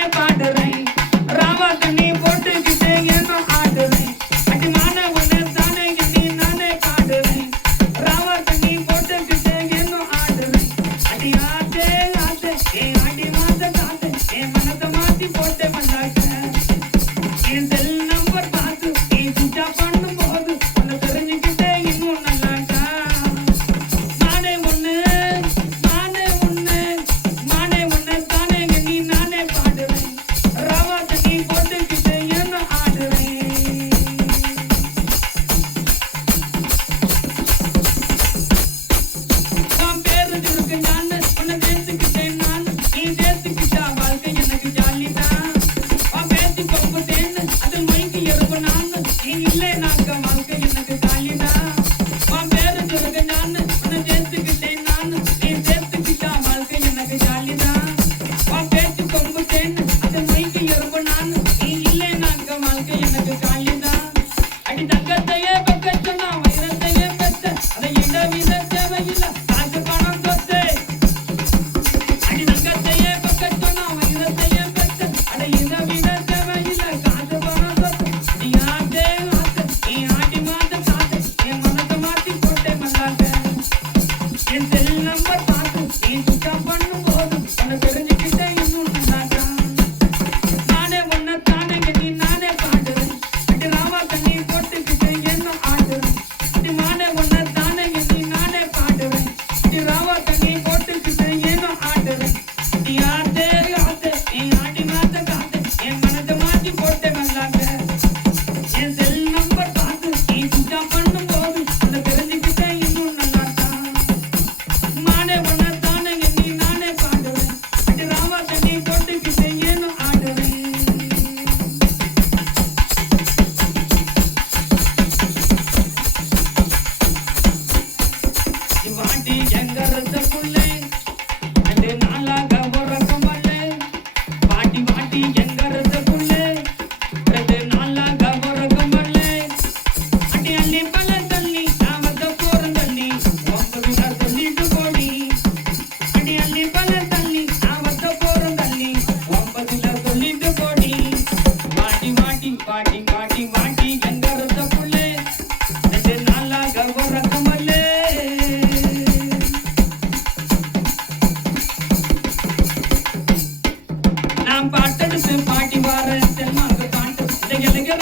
நானே பாடுறேன் ராவா தண்ணி போட்டுக்கிட்டே என்ன ஆடுறேன் அடிமான ஒண்ணு தானே எண்ணி நானே பாடுறேன் ராவா தண்ணி போட்டுக்கிட்டே என்ன ஆடுறேன் அடி ஆத்தே ஆத்தே ஏ அடி மாத்த காத்தே ஏ மனத்தை மாத்தி போட்டே வந்தாக்க என் செல் நம்பர் பார்த்து நீ சுவிட்ச் ஆஃப் பண்ணும் போது உன்னை தெரிஞ்சுக்கிட்டே இன்னும் நல்லாக்கா நானே ஒண்ணு தானே எண்ணி நானே பாடுறேன் ராவா தண்ணி போட்டுக்கிட்டே என்ன ஆடுறேன் நான் பேரு இருக்கு நான் உன்னை சேர்த்துக்கிட்டேன் நான் நீ சேர்த்துக்கிட்டா வாழ்க்கை எனக்கு ஜாலிதான் பேத்தி கொம்பு தேன்னு அதில் மைக்கு இருக்கும் நான் நீ இல்லை நாக்க வாழ்க்கை எனக்கு ஜாலிதான் பேரு இருக்கு நான் உன்னை சேர்த்துக்கிட்டேன் நான் நீ சேர்த்துக்கிட்டா வாழ்க்கை எனக்கு ஜாலிதான் பேத்தி கொம்பு தேன்னு அதில் மைக்கு இருக்கும் நான் நீ இல்லை நாக்க வாழ்க்கை எனக்கு ஜாலிதான் அடி தங்கத்தையே பக்கத்து நான் வைரத்தையே பெத்த அதை இட விட தேவையில்லை காசு பணம் சொத்து அடி தங்கத்தையே பக்கத்து நான் வைரத்தையே பெத்த அதை இட விட தேவையில்லை காசு பணம் சொத்து நீ ஆட்டே ஆட்டு நீ ஆட்டி மாத்த காத்து என் மனத்தை மாத்தி போட்டே மல்லாட்ட என் செல் நம்பர் பார்த்து நீ சுத்தா பண்ணும் போது உன்னை தெரிஞ்சுக்கிட்டே இன்னும் நல்லாட்டா நானே ஒன்ன தானே கட்டி நானே பாடுறேன் அடி ராவா தண்ணி போட்டுக்கிட்டே என்ன ஆடுறேன் அடி மானே ஒன்ன தானே கட்டி நானே பாடுறேன் அடி ராவா தண்ணி போட்டுக்கிட்டே என்ன ஆடுறேன் அடி ஆட்டே ஆட்டே நீ ஆட்டி மாத்த காத்து என் மனத்தை மாத்தி போட்டே வந்தாங்க என் செல் நம்பர் பார்த்து நீ சுத்தா பண்ணும் போது உன்னை தெரிஞ்சுக்கிட்டே இன்னும் நல்லாட்டா மானே ஒன்ன தானே கட்டி நானே பாடுறேன் அடி ராவா தண்ணி போட்டுக்கிட்டே என்ன ஆடுறேன் வாட்டி எங்கறத புள்ளே அண்டே நாளாக உறக்கம் வல்லே வாட்டி வாட்டி எங்கறத புள்ளே ரெண்டு நாளாக உறக்கம் வல்லே அண்டே அள்ளி பல தள்ளி நாமத்த போறோம் தள்ளி ஒன்பதுல சொல்லிட்டு போடி அண்டே அள்ளி பல தள்ளி நாமத்த போறோம் தள்ளி ஒன்பதுல சொல்லிட்டு போடி வாட்டி வாட்டி வாட்டி வாட்டி வாட்டி எங்கறத புள்ளே ரெண்டு நாளாக உறக்கம் வல்லே நான் பாட்டெடுத்து பாட்டி வாரேன் தென்மாங்க பாட்டு இந்த இலங்கை